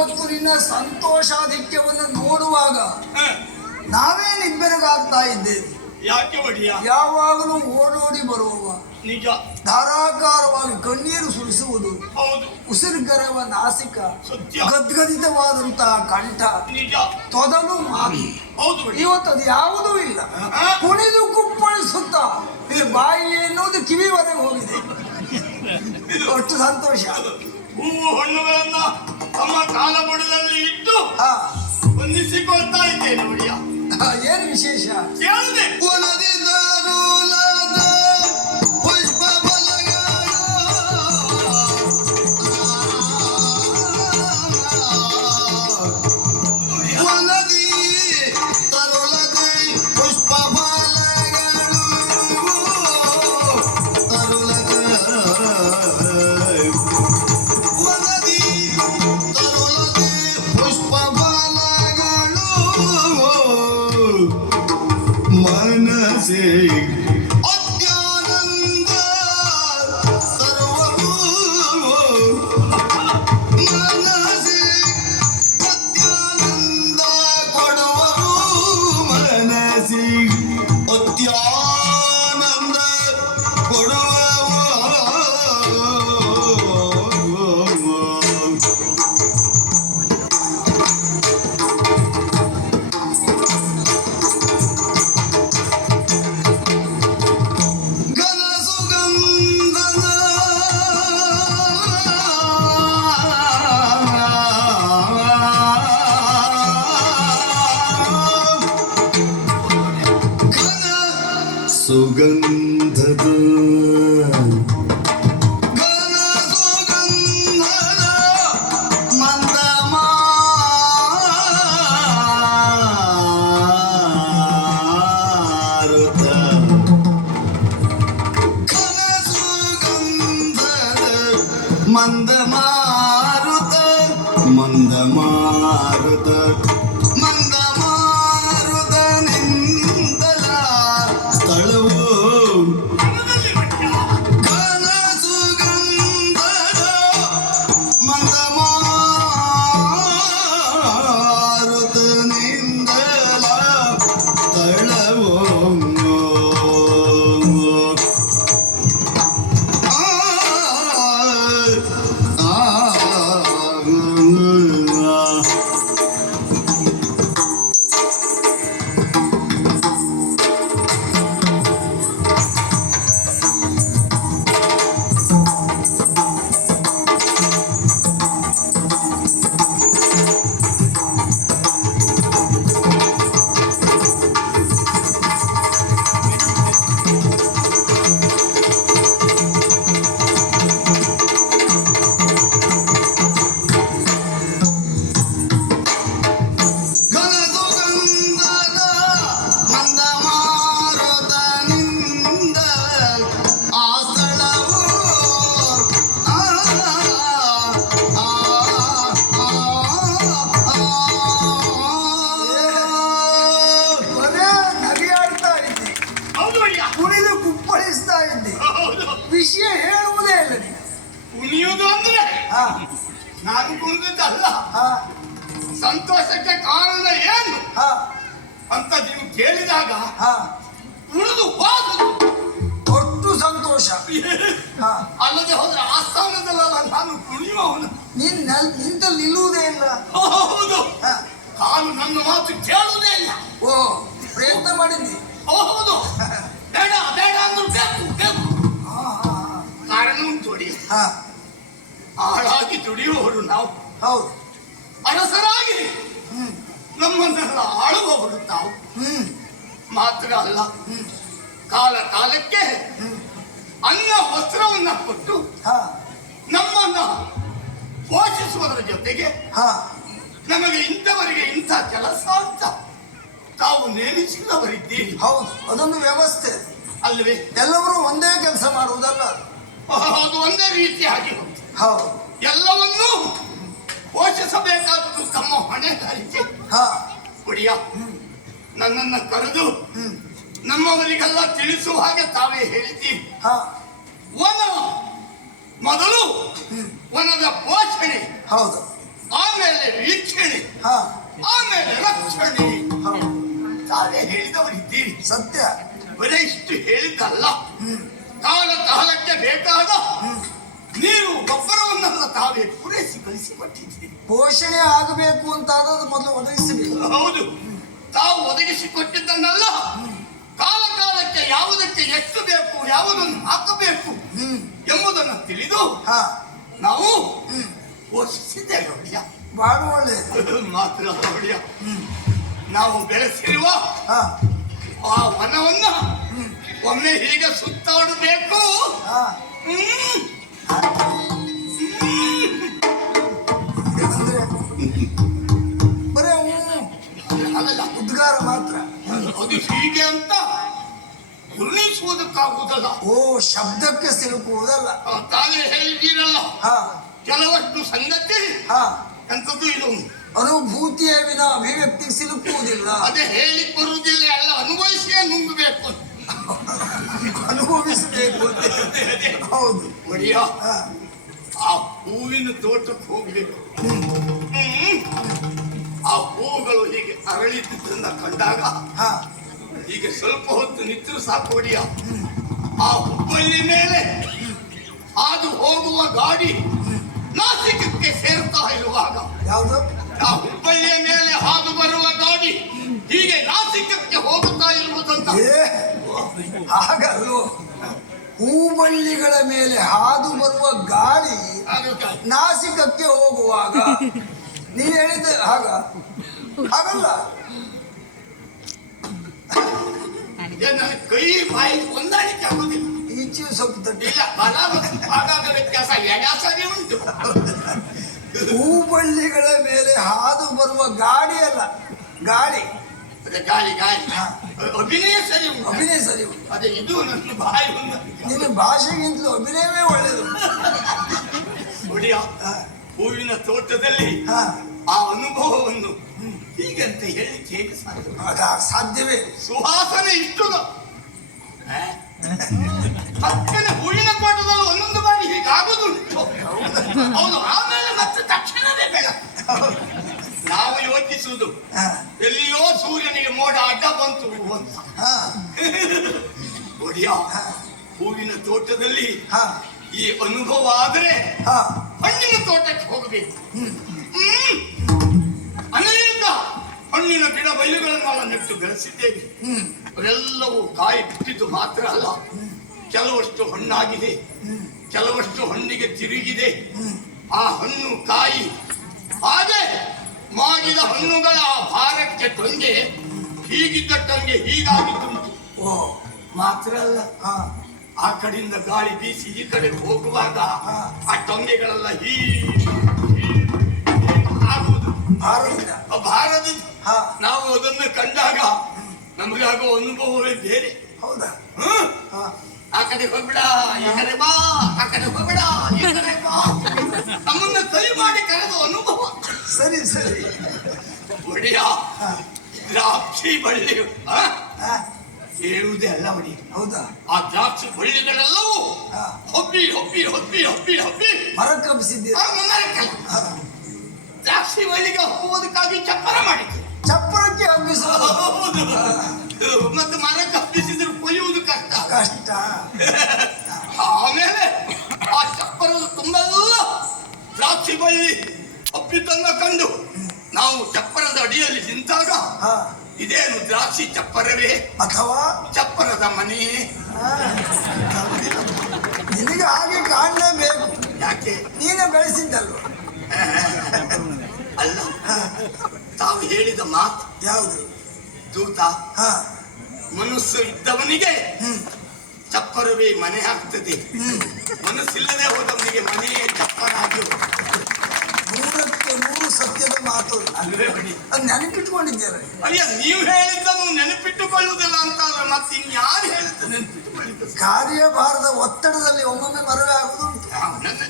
ನಿನ್ನ ಸಂತೋಷಾಧಿಕ್ಯವನ್ನು ನೋಡುವಾಗ ನಾವೇ ನಿಬ್ಬೆರಗಾಗ್ತಾ ಇದ್ದೇವೆ. ಯಾಕೆ ಒಡಿಯ? ಯಾವಾಗಲೂ ಓಡೋಡಿ ಬರುವವ. ನಿಜ. ಧಾರಾಕಾರವಾಗಿ ಕಣ್ಣೀರು ಸುರಿಸುವುದು. ಹೌದು. ಉಸಿರುಗರವ ನಾಸಿಕ. ಗದ್ಗದಿತವಾದಂತಹ ಕಂಠ. ನಿಜ. ತೊದಲು ಮಾತು. ಇವತ್ತು ಅದು ಯಾವುದೂ ಇಲ್ಲ? ಕುಣಿದು ಕುಪ್ಪಳಿಸುತ್ತ ಈ ಬಾಯಿ ಎನ್ನುವುದು ಕಿವಿವರೆಗೆ ಹೋಗಿದೆ. ಅಷ್ಟು ಸಂತೋಷ. ಹೂವು ಹಣ್ಣುಗಳನ್ನ ತಮ್ಮ ಕಾಲ ಬುಡದಲ್ಲಿ ಇಟ್ಟು ಬಂಧಿಸಿಕೊಳ್ತಾ ಇದ್ದೇನೆ ಒಡಿಯ ಏನು ವಿಶೇಷ? ಕೇಳಿದೆ ಮನಸೇ मंद मारुत मंद मारुत. ಕುಣಿಯುವುದು ಅಂದ್ರೆ? ಹಾ. ನಾನು ಕುಣಿದಲ್ಲ ಹಾ. ಸಂತೋಷಕ್ಕೆ ಕಾರಣ ಏನು? ಹಾ. ಅಂತ ನೀವು ಕೇಳಿದಾಗ ಹಾ. ಉಳಿದು ಹೋಗುದು. ಒಟ್ಟು ಸಂತೋಷ. ಅಲ್ಲದೆ ಹೋದ್ರೆ ಆಸ್ಥಾನದಲ್ಲ ನಾನು ಕುಣಿಯುವವನು. ನೀನ್ ನೆಲ್- ನಿಂತಲ್ಲಿ ನಿಲ್ಲುವುದೇ ಇಲ್ಲ. ಹೌದು. ಕಾಲು ನನ್ನ ಮಾತು ಕೇಳುವುದೇ ಇಲ್ಲ. ಓ ಪ್ರಯತ್ನ ಮಾಡಿದ್ದಿ ಹೌದು. ಬೇಡ ಬೇಡ ಅಂದ್ರು ಬೇಕು ಬೇಕು. ಕಾರಣ ಉಂಟು ಹಾ. ಆಳಾಗಿ ದುಡಿಯುವವರು ನಾವು. ಹೌದು. ಅರಸರಾಗಿ ನಮ್ಮನ್ನೆಲ್ಲ ಆಳುವವರು ತಾವು ಹ್ಮ್. ಮಾತ್ರ ಅಲ್ಲ ಹ್ಮ್. ಕಾಲ ಕಾಲಕ್ಕೆ ಅನ್ನ ವಸ್ತ್ರವನ್ನ ಕೊಟ್ಟು ಹಾ. ನಮ್ಮನ್ನ ಪೋಷಿಸುವುದರ ಜೊತೆಗೆ ಹ. ನಮಗೆ ಇಂಥವರಿಗೆ ಇಂಥ ಕೆಲಸ ಅಂತ ತಾವು ನೇಮಿಸಿದವರಿದ್ದೀರಿ ಹೌದು ಅದೊಂದು ವ್ಯವಸ್ಥೆ. ಅಲ್ವೇ? ಎಲ್ಲರೂ ಒಂದೇ ಕೆಲಸ ಮಾಡುವುದಲ್ಲ. ಅದು ಒಂದೇ ರೀತಿ ಹೋಗ್ತದೆ. ಹೌದು. ಎಲ್ಲವನ್ನೂ ಪೋಷಿಸಬೇಕಾದದ್ದು ತಮ್ಮ ಹೊಣೆಗಾರಿಕೆ ಹಾ. ಕುಡಿಯ. ನನ್ನನ್ನು ಕರೆದು ನಮ್ಮವರಿಗೆಲ್ಲ ತಿಳಿಸುವ ಹಾಗೆ ತಾವೇ ಹೇಳಿದ್ದಿ. ಹಾ. ವನ. ಮೊದಲು ವನದ ಪೋಷಣೆ. ಹೌದು. ಆಮೇಲೆ ವೀಕ್ಷಣೆ. ಹಾ. ಆಮೇಲೆ ರಕ್ಷಣೆ. ಹೌದು. ತಾವೇ ಹೇಳಿದವರಿದ್ದೀರಿ. ಸತ್ಯ. ಬರೀ ಇಷ್ಟು ಹೇಳಿದ್ದಲ್ಲ. ಕಾಲ ಕಾಲಕ್ಕೆ ಬೇಕಾದ ನೀರು ಗೊಬ್ಬರವನ್ನೆಲ್ಲ ತಾವೇ ಪೂರೈಸಿ ಕಳಿಸಿಕೊಟ್ಟಿದ್ದೀರಿ ಪೋಷಣೆ ಆಗಬೇಕು ಅಂತ ಮೊದಲು ಒದಗಿಸಬೇಕು. ಹೌದು. ತಾವು ಒದಗಿಸಿಕೊಟ್ಟಿದ್ದನ್ನೆಲ್ಲ ಕಾಲ ಕಾಲಕ್ಕೆ ಯಾವುದಕ್ಕೆ ಎಷ್ಟು ಬೇಕು ಯಾವುದನ್ನು ಹಾಕಬೇಕು ಎಂಬುದನ್ನು ತಿಳಿದು ಹಾ. ನಾವು ಪೋಷಿಸಿದ್ದೇವೆ ಒಡೆಯ ಬಹಳ ಒಳ್ಳೆಯದು ಮಾತ್ರ ಒಡೆಯ ನಾವು ಬೆಳೆಸಿರುವ ಹಾ. ಆ ವನವನ್ನ ಒಮ್ಮೆ ಹೀಗೆ ಸುತ್ತಾಡಬೇಕು. ಹಾ. ಹ್ಮ್. ಬರೇ ಓ ಶಬ್ದಕ್ಕೆ ಸಿಲುಕುವುದಲ್ಲ ತಾವೇ ಹೇಳಿದ್ದೀರಲ್ಲ ಕೆಲವಷ್ಟು ಸಂಗತಿ ಹಾ ಎಂತದ್ದು ಇದು ಅನುಭೂತಿಯ ವಿನ ಅಭಿವ್ಯಕ್ತಿಗೆ ಸಿಲುಕುವುದಿಲ್ಲ. ಅದೇ ಹೇಳಿ ಬರುವುದಿಲ್ಲ, ಎಲ್ಲ ಅನುಭವಿಸಿಯೇ ನುಂಗಬೇಕು. ಅನುಭವಿಸಬೇಕು ಅಂತ ಅದೇ, ಅದೇ. ಹೌದು ಒಡೆಯ ಆ ಹೂವಿನ ತೋಟಕ್ಕೆ ಹೋಗ್ಬೇಕು. ಆ ಹೂಗಳು ಹೀಗೆ ಅರಳಿದ್ದನ್ನ ಕಂಡಾಗ ಹಾ ಈಗ ಸ್ವಲ್ಪ ಹೊತ್ತು ನಿಂತರೂ ಸಾಕು ಒಡೆಯ ಆ ಹುಬ್ಬಳ್ಳಿ ಮೇಲೆ ಹಾದು ಹೋಗುವ ಗಾಡಿ ನಾಸಿಕಕ್ಕೆ ಸೇರ್ತಾ ಇರುವಾಗ ಯಾವುದು ಆ ಹುಬ್ಬಳ್ಳಿಯ ಮೇಲೆ ಹಾದು ಬರುವ ಗಾಡಿ ಹೀಗೆ ನಾಸಿಕಕ್ಕೆ ಹೋಗುತ್ತಾ ಇರುವುದಂತ? ಹಾಗಲ್ಲೋ. ಹೂಬಳ್ಳಿಗಳ ಮೇಲೆ ಹಾದು ಬರುವ ಗಾಳಿ. ನಾಸಿಕಕ್ಕೆ ಹೋಗುವಾಗ ನೀ ಹೇಳಿದ ಹಾಗ? ಹಾಗಲ್ಲ. ಕೈ ಬಾಯಿ ಹೊಂದಾಣಿಕೆ ಆಗುದಿಲ್ಲ. ಈಚೆ ಸ್ವಲ್ಪ ಇಲ್ಲ ಬಲ ಮತ್ತು ಭಾಗದ ವ್ಯತ್ಯಾಸ ಸರಿ ಉಂಟು. ಹೂಬಳ್ಳಿಗಳ ಮೇಲೆ ಹಾದು ಬರುವ ಗಾಡಿ ಅಲ್ಲ ಗಾಳಿ. ಅದೇ ಗಾಳಿ ಗಾಳಿ. ಅಭಿನಯ ಸರಿ ಉಂಟು? ಅಭಿನಯ ಸರಿ ಉಂಟು. ಅದೇ ಇದು ನನ್ನ ಬಾಯಿ ಒಂದು. ನಿನ್ನ ಭಾಷೆಗಿಂತಲೂ ಅಭಿನಯವೇ ಒಳ್ಳೆಯದು. ಒಡಿಯ ಹೂವಿನ ತೋಟದಲ್ಲಿ ಆ ಅನುಭವವನ್ನು ಹೀಗಂತ ಹೇಳಿ ಹೇಗೆ ಸಾಧ್ಯ? ಅದ ಸಾಧ್ಯವೇ? ಸುವಾಸನೆ ಇಷ್ಟು ಪಕ್ಕನೆ ಹೂವಿನ ತೋಟದಲ್ಲಿ ಒಂದೊಂದು ಬಾರಿ ಹೀಗಾಗುದುಂಟು ಹೌದು. ಆಮೇಲೆ ಮತ್ತೆ ತಕ್ಷಣವೇ ಬೇಡ. ನಾವು ಯೋಚಿಸುವುದು. ಎಲ್ಲಿಯೋ ಸೂರ್ಯನಿಗೆ ಮೋಡ ಅಡ್ಡ ಬಂತು ಒಡಿಯ ಹೂವಿನ ತೋಟದಲ್ಲಿ ಹಾ, ಈ ಅನುಭವ ಆದರೆ ಹಾ, ಹಣ್ಣಿನ ತೋಟಕ್ಕೆ ಹೋಗಬೇಕು. ಅನೇಕ ಹಣ್ಣಿನ ಗಿಡ ಬೈಲುಗಳನ್ನೆಲ್ಲ ನೆಟ್ಟು ಬೆಳೆಸಿದ್ದೇವೆ. ಅವೆಲ್ಲವೂ ಕಾಯಿ ಬಿಟ್ಟಿದ್ದು ಮಾತ್ರ ಅಲ್ಲ. ಕೆಲವಷ್ಟು ಹಣ್ಣಾಗಿದೆ. ಕೆಲವಷ್ಟು ಹಣ್ಣಿಗೆ ತಿರುಗಿದೆ. ಆ ಹಣ್ಣು ಕಾಯಿ. ಹಾಗೆ ಮಾಗಿದ ಹಣ್ಣುಗಳ ಆ ಭಾರಕ್ಕೆ ತಂಗೆ ಹೀಗಿದ್ದ ಹೀಗಾಗಿ ತುಂಬಿತು. ಓ ಮಾತ್ರ ಅಲ್ಲ. ಆ ಕಡೆಯಿಂದ ಗಾಳಿ ಬೀಸಿ ಈ ಕಡೆ ಹೋಗುವಾಗ. ಆ ಟೊಂಗೆಗಳೆಲ್ಲ ಹೀ ಆಗುವುದು. ಭಾರತ ನಾವು ಅದನ್ನು ಕಂಡಾಗ ನಮಗಾಗೋ ಅನುಭವವೇ ಬೇರೆ. ಹೌದಾ? ಆ ಕಡೆ ಹೋಗ್ಬಿಡ ಈ ಕಡೆ ಬಾ ಆ ಕಡೆ ಹೋಗ್ಬಿಡ ಈ ಕಡೆ ಬಾ. ನಮ್ಮನ್ನ ಕೈ ಮಾಡಿ ಕರೆದು ಅನುಭವ ಸರಿ ಸರಿ. ಒಡೆಯ? ದ್ರಾಕ್ಷಿ ಬಳ್ಳಿ ಹೇಳುವುದೇ ಅಲ್ಲ ಬಡಿ ಹೌದಾ? ಆ ದ್ರಾಕ್ಷಿ ಬಳ್ಳಿಗಳೆಲ್ಲವೂ ಹೊಬ್ಬಿ ಹೊಬ್ಬಿ ಹೊಬ್ಬಿ ಹೊಬ್ಬಿ ಹಬ್ಬಿ. ಮರ ಕಬ್ಬಿಸಿದ್ದೆ ದ್ರಾಕ್ಷಿ ಬಳ್ಳಿಗೆ ಹಬ್ಬುವುದಕ್ಕಾಗಿ ಚಪ್ಪರ ಮಾಡಿದ್ರು ಚಪ್ಪರಕ್ಕೆ ಹಬ್ಬಿಸೋದು. ಮತ್ತೆ ಮರ ಕಪ್ಪಿಸಿದ್ರೆ ಕೊಯ್ಯುವುದು ಕಷ್ಟ. ಕಷ್ಟ. ಆಮೇಲೆ ಆ ಚಪ್ಪರದ ತುಂಬೆಲ್ಲ ದ್ರಾಕ್ಷಿ ಬಳ್ಳಿ ಹಬ್ಬಿದ್ದನ್ನ ಕಂಡು ನಾವು ಚಪ್ಪರದ ಅಡಿಯಲ್ಲಿ ನಿಂತಾಗ ಹಾ. ಇದೇನು ದ್ರಾಕ್ಷಿ ಚಪ್ಪರವೇ? ಅಥವಾ? ಚಪ್ಪರದ ಮನೆಯೇ ನಿನಗೆ ಹಾಗೆ ಕಾಣಲೇಬೇಕು. ಯಾಕೆ? ನೀನೇ ಬೆಳೆಸಿದ್ದಲ್ವ? ಅಲ್ಲ ತಾವು ಹೇಳಿದ ಮಾತು. ಯಾವುದು? ದೂತ ಹಾ. ಮನಸ್ಸು ಇದ್ದವನಿಗೆ ಚಪ್ಪರವೇ ಮನೆ ಆಗ್ತದೆ. ಮನಸ್ಸಿಲ್ಲದೆ ಹೋದವನಿಗೆ ಮನೆಯೇ ಚಪ್ಪರಾಗಿ ನೂರು ಸತ್ಯದ ಮಾತು. ಅದು ನೆನಪಿಟ್ಕೊಂಡಿದ್ದೇವೆ ಅಯ್ಯ ನೀವು ಹೇಳಿದ್ದನ್ನು ನೆನಪಿಟ್ಟುಕೊಳ್ಳುವುದಿಲ್ಲ ಅಂತ ಆದ್ರೆ ಮತ್ತೆ ಇನ್ಯಾರು ಹೇಳಿದ್ದು ನೆನಪಿಟ್ಟುಕೊಳ್ಳಿ ಕಾರ್ಯಭಾರದ ಒತ್ತಡದಲ್ಲಿ ಒಮ್ಮೊಮ್ಮೆ ಮರವೆ ಆಗುವುದು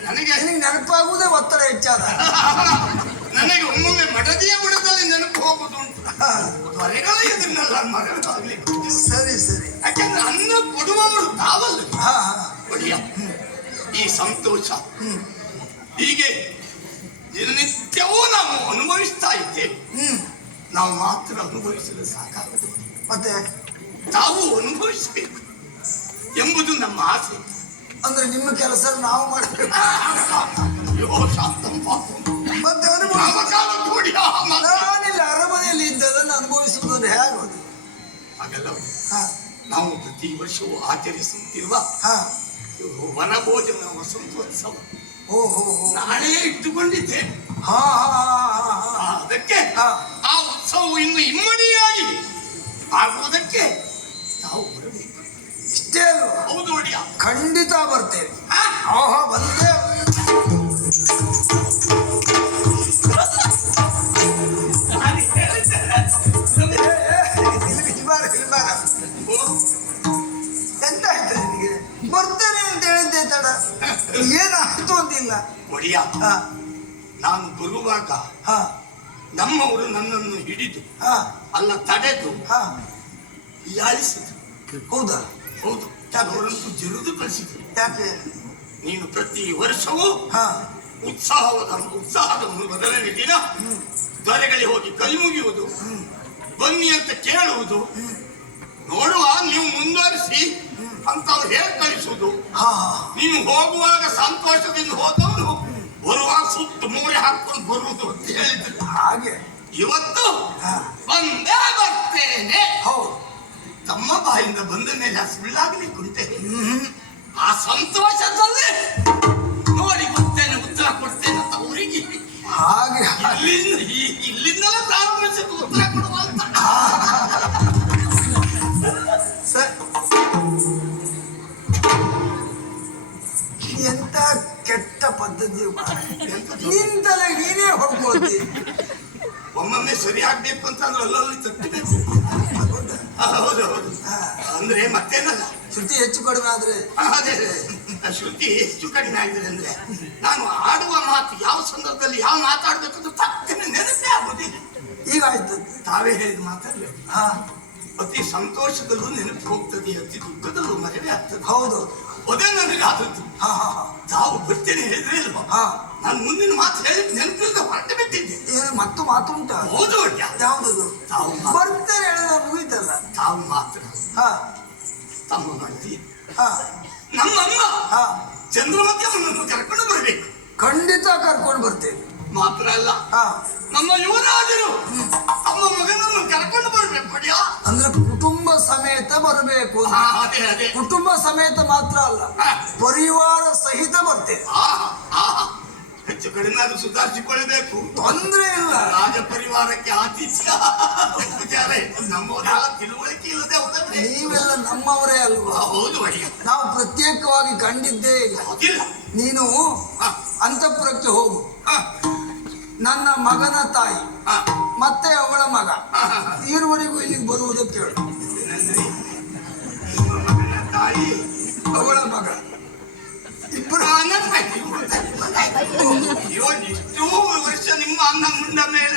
ನನಗೆ ನೆನಪಾಗುವುದೇ ಒತ್ತಡ ಹೆಚ್ಚಾದ. ನನಗೆ ಒಮ್ಮೊಮ್ಮೆ ಮಡದಿಯ ಬುಡದಲ್ಲಿ ನೆನಪು ಹೋಗುದುಂಟು ಹಾ, ಮರೆಗಳ ಎದುರಿನಲ್ಲ ಸರಿ ಸರಿ. ಯಾಕೆಂದ್ರೆ ಅನ್ನ ಕೊಡುವವರು ತಾವಲ್ಲ. ಈ ಸಂತೋಷ. ಹೀಗೆ ನಾವು ಅನುಭವಿಸ್ತಾ ಇದ್ದೇವೆ ಹ್ಮ್. ನಾವು ಮಾತ್ರ ಅನುಭವಿಸಲು ಸಾಕಾಗುತ್ತದೆ ಮತ್ತೆ? ತಾವು ಅನುಭವಿಸಬೇಕು ಎಂಬುದು ನಮ್ಮ ಆಸೆ. ಅಂದ್ರೆ ನಿಮ್ಮ ಕೆಲಸ ನಾವು ಮಾಡಬೇಕು. ಮತ್ತೆ. ನಾನಿಲ್ಲಿ ಅರಮನೆಯಲ್ಲಿ ಇದ್ದದನ್ನು ಅನುಭವಿಸುವುದು ಹೇಗೆ? ಹಾಗಲ್ಲ ಹಾ. ನಾವು ಪ್ರತಿ ವರ್ಷವೂ ಆಚರಿಸುತ್ತಿರುವ ಹಾ. ವನಭೋಜನ ವಸಂತೋತ್ಸವ. ಓಹೋ. ನಾಳೆ ಇಟ್ಟುಕೊಂಡಿದ್ದೆ. ಅದಕ್ಕೆ ಹಾ. ಆ ಉತ್ಸವವು ಇನ್ನು ಇಮ್ಮಡಿಯಾಗಿ ಆಗುವುದಕ್ಕೆ ತಾವು ಬರಬೇಕು. ಇಷ್ಟೇ ಅಲ್ಲ ಹೌದು ನೋಡಿ ಖಂಡಿತ ಬರ್ತೇವೆ ಹಾ? ಆಹಾ ಬಂದೆ. ಎಂತ ಬರ್ತೇನೆ ಅಂತ ಹೇಳಿದ್ದೆ ತಡ. ಏನಾಯ್ತು ಅಂತಿಲ್ಲ ಒಡಿಯ. ನಾನು ಬರುವಾಗ ಹಾ ನಮ್ಮವರು ನನ್ನನ್ನು ಹಿಡಿದು ಹಾ ಅಲ್ಲ ತಡೆದು ಹೌದಾ? ಹೌದು. ಅವರನ್ನು ಜರುದು ಕಳಿಸಿದ್ರು ಯಾಕೆ? ನೀನು ಪ್ರತಿ ವರ್ಷವೂ ಹಾ ಉತ್ಸಾಹವಾದ ಉತ್ಸಾಹದ ಮೊದಲನೇ ದಿನ ದೊರೆಗಳಿಗೆ ಹೋಗಿ ಕೈ ಮುಗಿಯುವುದು ಬನ್ನಿ ಅಂತ ಕೇಳುವುದು ನೋಡುವ ನೀವು ಮುಂದುವರಿಸಿ ಅಂತ ಹೇಗೆ ಹೇಳಿ ಕಳಿಸುವುದು ನೀನು ಹೋಗುವಾಗ ಸಂತೋಷದಿಂದ ಹೋದವನು ಬರುವಾಗ ಸುತ್ತ ಮೂರೆ ಹಾಕೊಂಡು ಬರುವುದು ಅಂತ ಹೇಳಿದ್ರು. ಹಾಗೆ. ಇವತ್ತು ಬಂದೇ ಬರ್ತೇನೆ. ಹೌದು. ತಮ್ಮ ಬಾಯಿಂದ ಬಂದ ಮೇಲೆ ಆ ಕುಂತೆ ಆ ಸಂತೋಷದಲ್ಲಿ. ಹೆಚ್ಚು ಕಡಿಮೆ ಆದ್ರೆ? ಅದೇ ಶ್ರುತಿ ಹೆಚ್ಚು ಕಡಿಮೆ ಆಗಿದೆ ಅಂದ್ರೆ ನಾನು ಆಡುವ ಮಾತು ಯಾವ ಸಂದರ್ಭದಲ್ಲಿ ಯಾವ ಮಾತಾಡ್ಬೇಕು ಅಂತ ತಕ್ಕನೆ ನೆನಪೇ ಆಗುದಿಲ್ಲ. ಈಗ ಆಯ್ತು. ತಾವೇ ಹೇಳಿದ ಮಾತಲ್ಲ ಹಾ. ಅತಿ ಸಂತೋಷದಲ್ಲೂ ನೆನಪು ಹೋಗ್ತದೆ ಅತಿ ದುಃಖದಲ್ಲೂ ಮರೆವೇ ಆಗ್ತದೆ. ಹೌದು. ಅದೇ ನನಗೆ ಆದದ್ದು ಹಾ ಹಾ ಹಾ. ತಾವು ಬರ್ತೇನೆ ಹೇಳಿದ್ರೆ ಇಲ್ವಾ? ಹಾ. ನಾನು ಮುಂದಿನ ಮಾತು ಹೇಳಿ ನೆನಪಿಲ್ಲದ ಹೊರಟು ಬಿಟ್ಟಿದ್ದೆ. ಏನು ಮಾತು ಉಂಟಾ? ಹೌದು ಯಾವ್ದು? ತಾವು ಬರ್ತೇನೆ ಹೇಳಿದ ಮುಗಿತಲ್ಲ ತಾವು ಮಾತ್ರ. ಹಾ. ತಮ್ಮ ಮಾಡ್ತಿ ಹಾ. ನಮ್ಮಮ್ಮ ಹಾ ಕರ್ಕೊಂಡು ಬರಬೇಕು. ಖಂಡಿತ ಕರ್ಕೊಂಡು ಬರ್ತೇವೆ. ಮಾತ್ರ ಅಲ್ಲ. ಹಾ. ನಮ್ಮ ಯುವರಾಜರು ಅಮ್ಮ ಮಗನನ್ನು ಕರ್ಕೊಂಡು ಬರಬೇಕು ಅಂದ್ರೆ ಕುಟುಂಬ ಸಮೇತ ಬರಬೇಕು. ಹಾ, ಅದೇ ಅದೇ. ಕುಟುಂಬ ಸಮೇತ ಮಾತ್ರ ಅಲ್ಲ. ಪರಿವಾರ ಸಹಿತ ಬರ್ತೇವೆ. ಆಹಾ, ಆಹಾ. ಹೆಚ್ಚು ಕಡಿಮೆ ಅದು ಸುಧಾರಿಸಿಕೊಳ್ಳಬೇಕು. ತೊಂದ್ರೆ ಇಲ್ಲ ರಾಜ ಪರಿವಾರಕ್ಕೆ ಆತಿಥ್ಯ ಉಪಚಾರ ನಮ್ಮವರೆಲ್ಲ ತಿಳುವಳಿಕೆ ಇಲ್ಲದೆ ಹೋದರೆ ನೀವೆಲ್ಲ ನಮ್ಮವರೇ ಅಲ್ವಾ? ಹೌದು ನಾವು ಪ್ರತ್ಯೇಕವಾಗಿ ಕಂಡಿದ್ದೇ ಇಲ್ಲ. ನೀನು ಅಂತಃಪುರಕ್ಕೆ ಹೋಗು. ನನ್ನ ಮಗನ ತಾಯಿ ಮತ್ತೆ ಅವಳ ಮಗ. ಈರುವರೆಗೂ ಇಲ್ಲಿಗೆ ಬರುವುದಕ್ಕೆ ಹೇಳು ತಾಯಿ ಅವಳ ಮಗ. ಇಬ್ಬರು ಅನ್ನ ಇಷ್ಟು ವರ್ಷ ನಿಮ್ಮ ಅನ್ನ ಮುಂಡ ಮೇಲೆ